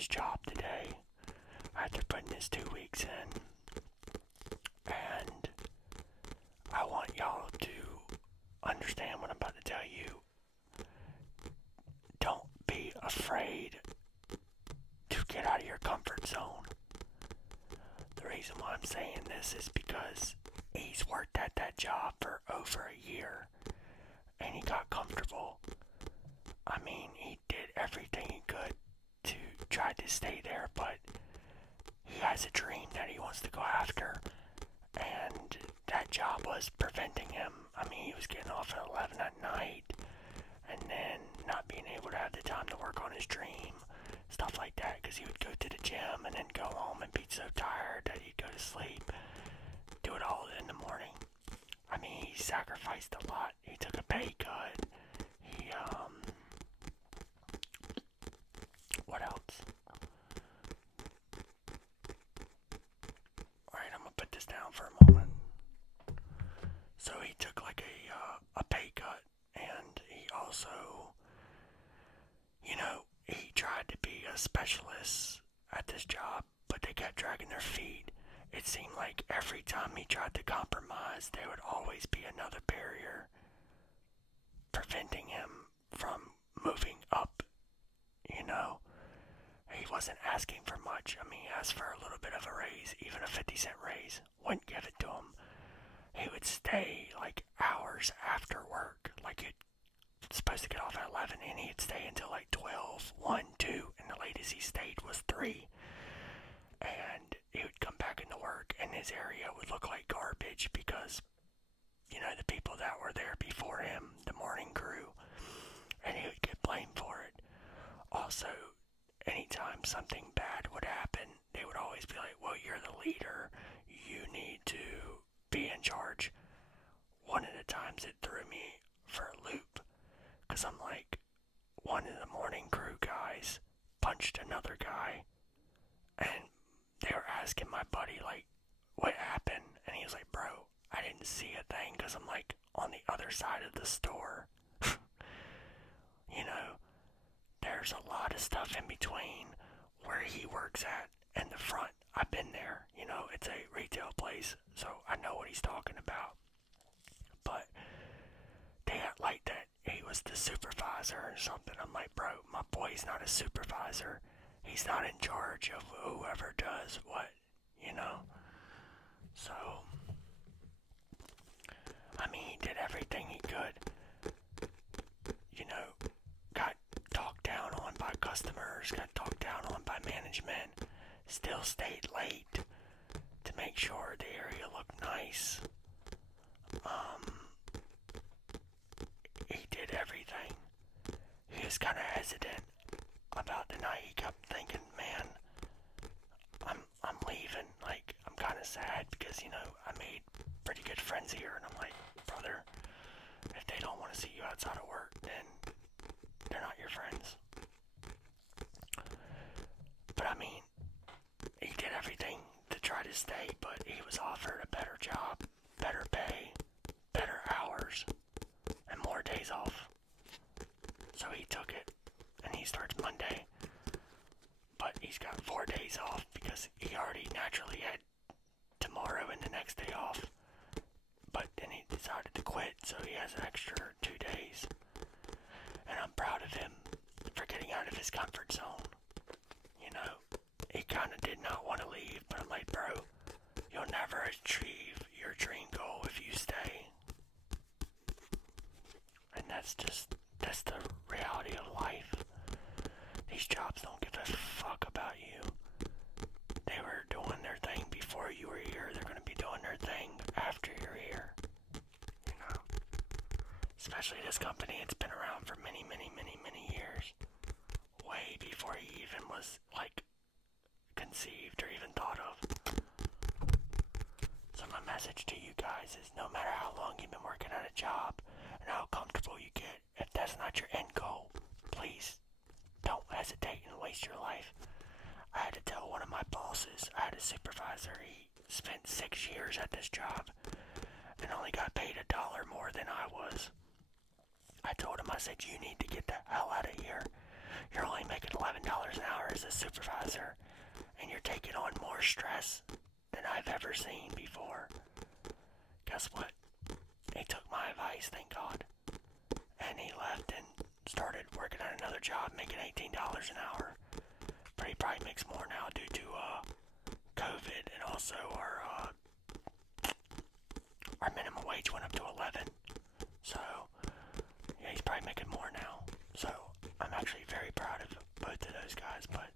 this job today after putting this 2 weeks in. And I want y'all to understand what I'm about to tell you. Don't be afraid to get out of your comfort zone. The reason why I'm saying this is because he's worked at that job for over a year and he got comfortable. I mean, he did everything he could to try to stay there, but he has a dream that he wants to go after, and that job was preventing him. I mean, he was getting off at 11 at night and then not being able to have the time to work on his dream, stuff like that, because he would go to the gym and then go home and be so tired that he'd go to sleep, do it all in the morning. I mean, he sacrificed a lot. He took a pay cut. What else? Alright, I'm gonna put this down for a moment. So he took like a pay cut, and he also, he tried to be a specialist at this job, but they kept dragging their feet. It seemed like every time he tried to compromise, there would always be another barrier preventing him from moving up. He wasn't asking for much. I mean, he asked for a little bit of a raise, even a 50-cent raise. Wouldn't give it to him. He would stay like hours after work. Like he'd supposed to get off at 11 and he'd stay until like 12, 1, 2, and the latest he stayed was 3. And he would come back into work and his area would look like garbage because, the people that were there before him, the morning crew, and he would get blamed for it. Also, anytime something bad would happen, they would always be like, well, you're the leader. You need to be in charge. One of the times it threw me for a loop because I'm like, one of the morning crew guys punched another guy and they were asking my buddy, like, what happened? And he was like, bro, I didn't see a thing because I'm like on the other side of the store. There's a lot of stuff in between where he works at and the front. I've been there, it's a retail place, so I know what he's talking about. But they act like that he was the supervisor or something. I'm like, bro, my boy's not a supervisor. He's not in charge of whoever does what, So, I mean, he did everything he could. Got talked down on by customers, got talked down on by management, still stayed late to make sure the area looked nice. He did everything. He was kind of hesitant about the night. He kept thinking, man, I'm leaving. Like, I'm kind of sad because, I made pretty good friends here. And I'm like, brother, if they don't want to see you outside of work, then they're not your friends. But I mean, he did everything to try to stay, but he was offered a better job, better pay, better hours, and more days off. So he took it, and he starts Monday. But he's got 4 days off because he already naturally had tomorrow and the next day off. But then he decided to quit, so he has an extra 2 days. And I'm proud of him for getting out of his comfort zone. He kind of did not want to leave, but I'm like, bro, you'll never achieve your dream goal if you stay. And that's the reality of life. These jobs don't give a fuck about you. They were doing their thing before you were here. They're going to be doing their thing after you're here. Especially this company, it's been around for many, many, many, many years. Way before he even was, conceived or even thought of. So my message to you guys is no matter how long you've been working at a job and how comfortable you get, if that's not your end goal, please don't hesitate and waste your life. I had to tell one of my bosses, I had a supervisor, he spent 6 years at this job and only got paid $1 more than I was. I told him, I said, you need to get the hell out of here you're only making $11 an hour as a supervisor, and you're taking on more stress than I've ever seen before. Guess what? He took my advice, thank God, and he left and started working at another job, making $18 an hour. But he probably makes more now due to COVID, and also our minimum wage went up to 11. So yeah, he's probably making more now. So I'm actually very proud of both of those guys. But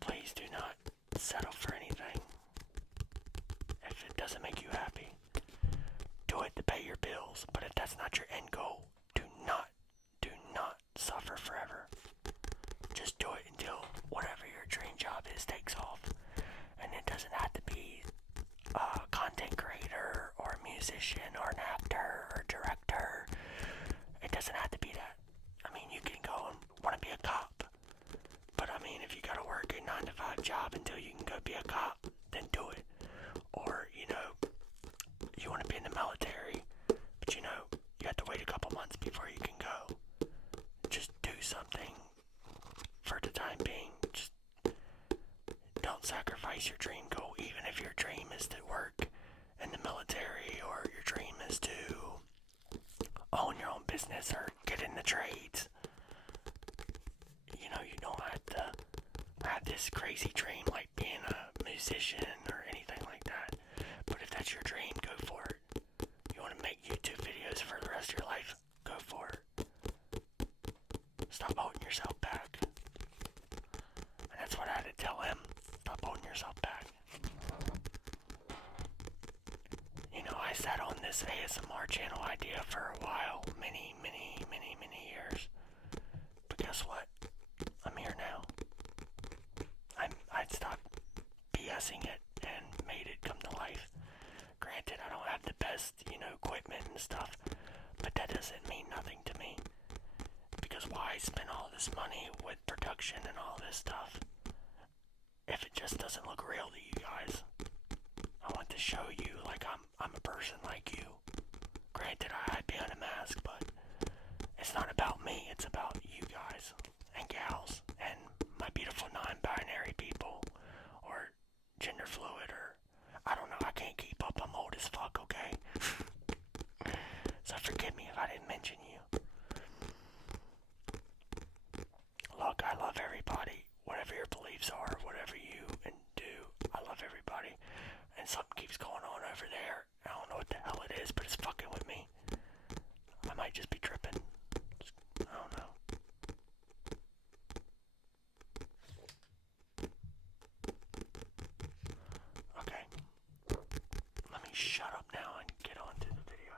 please do not settle for anything if it doesn't make you happy. Do it to pay your bills, but if that's not your end goal, do not suffer forever. Just do it until whatever your dream job is takes off. And it doesn't have to be a content creator or a musician or an actor or director. It doesn't have to be that. I mean, you can go and want to be a cop. But I mean, if you gotta work a 9 to 5 job until you can go be a cop, then do it. Or, you want to be in the military, but you have to wait a couple months before you can go. Just do something for the time being. Just don't sacrifice your dream goal, even if your dream is to work in the military or your dream is to own your own business or get in the trades. You don't have to have this crazy dream like being a musician or anything like that. But if that's your dream, go for it. You want to make YouTube videos for the rest of your life, go for it. Stop holding yourself back. And that's what I had to tell him. Stop holding yourself back. I sat on this ASMR channel idea for a while. Many years. But guess what? I'm here now. I'd stopped BSing it and made it come to life. Granted, I don't have the best, equipment and stuff, but that doesn't mean nothing to me. Because why spend all this money with production and all this stuff if it just doesn't look real to you guys? I want to show you like I'm a person like you. Granted, I hide behind a mask, but it's not about me, it's about you guys and gals and my beautiful non-binary people or gender fluid, or I don't know, I can't keep up, I'm old as fuck, okay? So forgive me if I didn't mention you. Look, I love everybody, whatever your beliefs are, whatever you do, I love everybody. And something keeps going on over there. I don't know what the hell it is, but it's fucking with me. I might just be tripping. I don't know. Okay. Let me shut up now and get on to the video.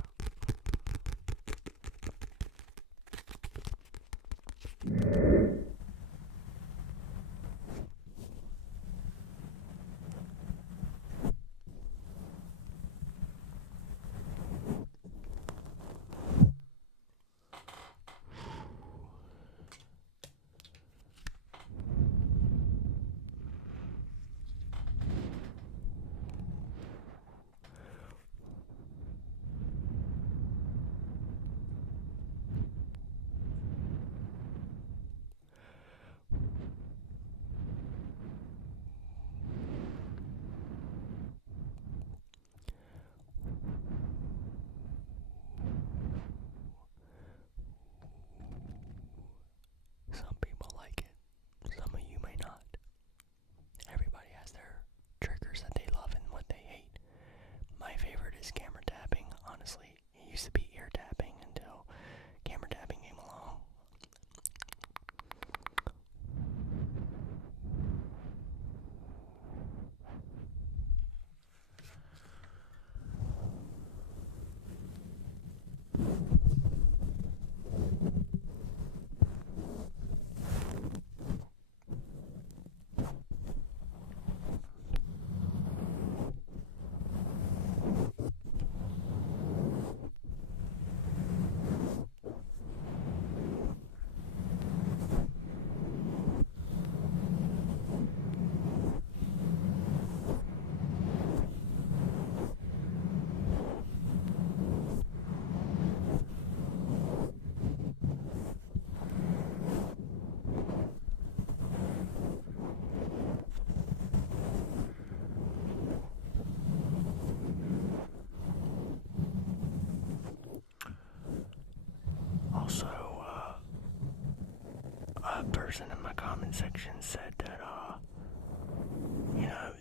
comment section said that,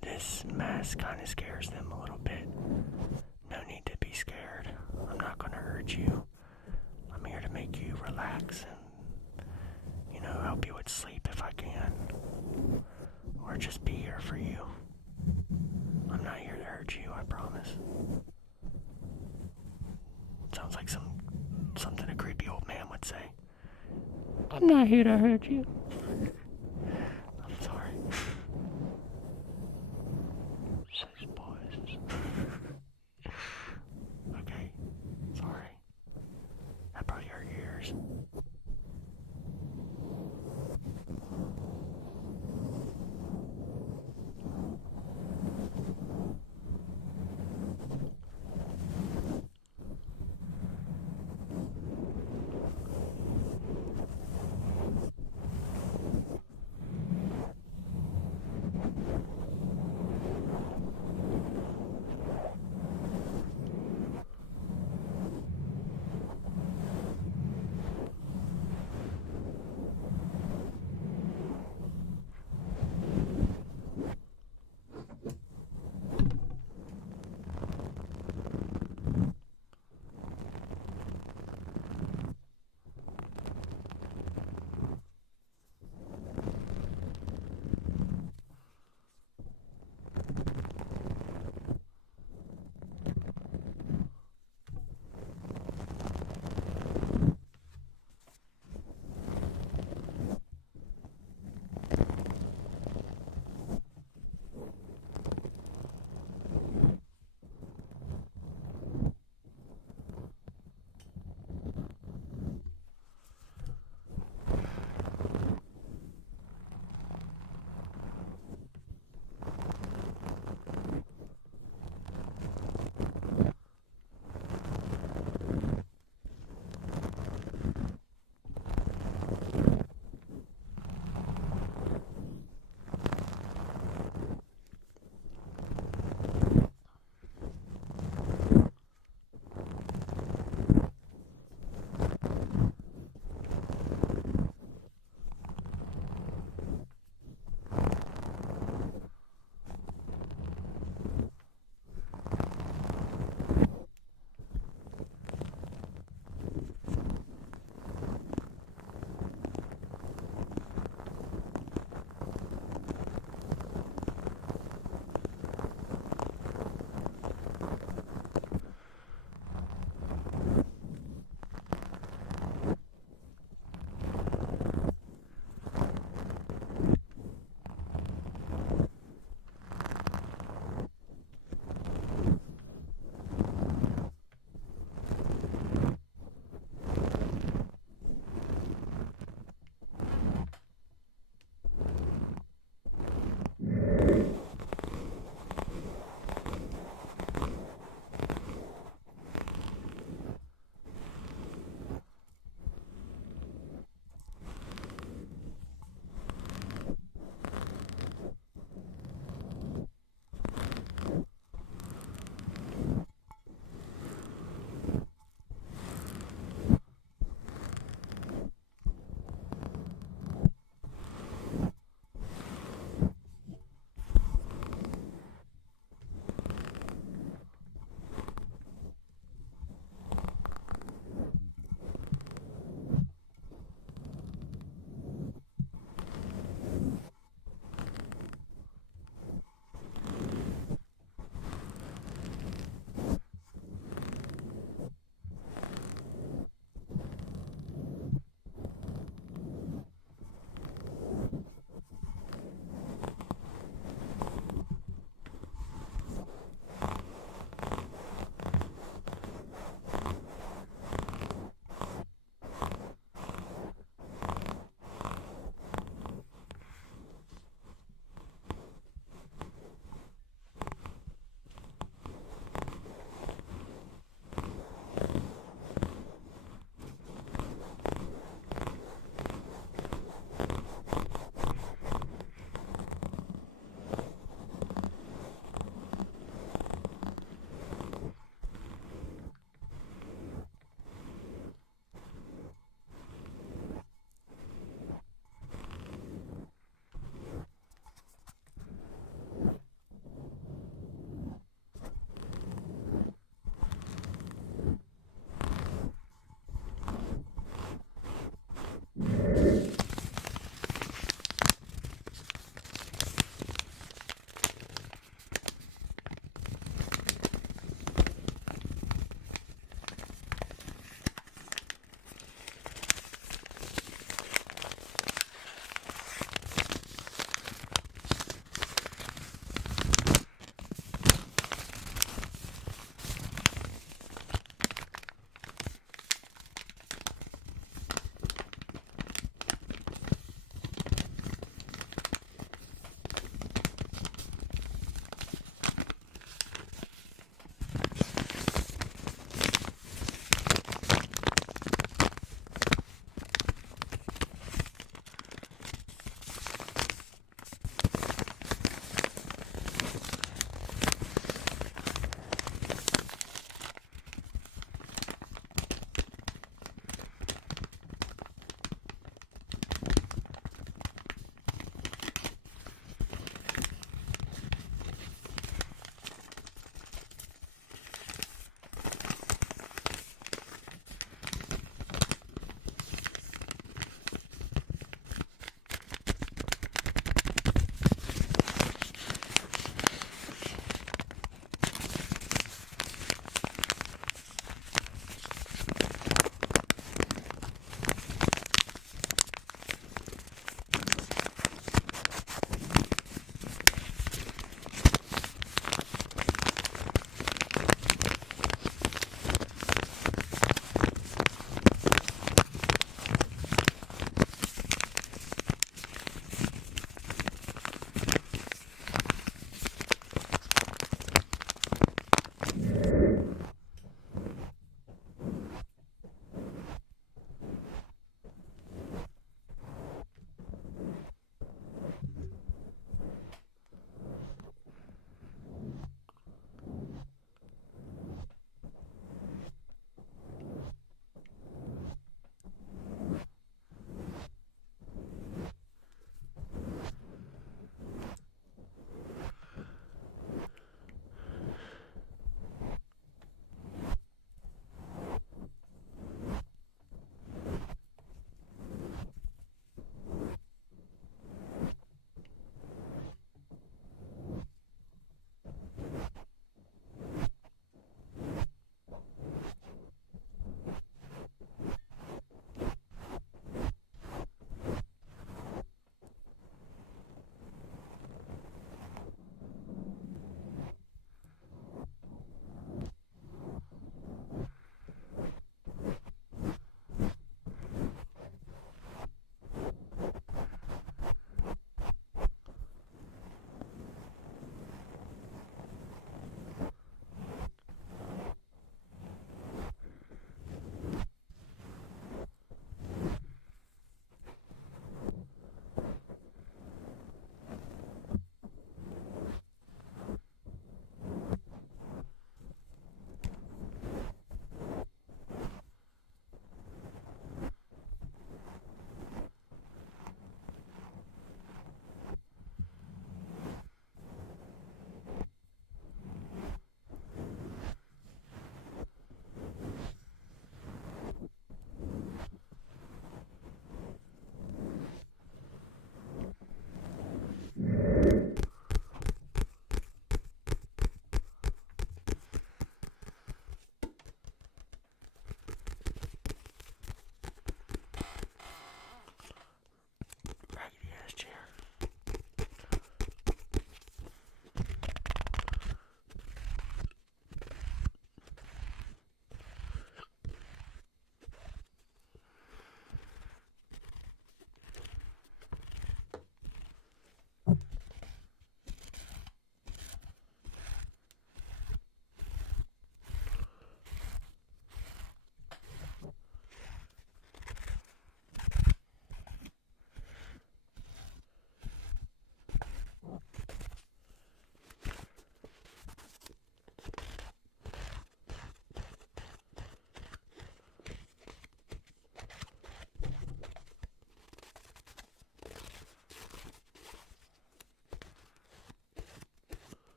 this mask kind of scares them a little bit. No need to be scared. I'm not going to hurt you. I'm here to make you relax and, help you with sleep if I can. Or just be here for you. I'm not here to hurt you, I promise. Sounds like something a creepy old man would say. I'm not here to hurt you.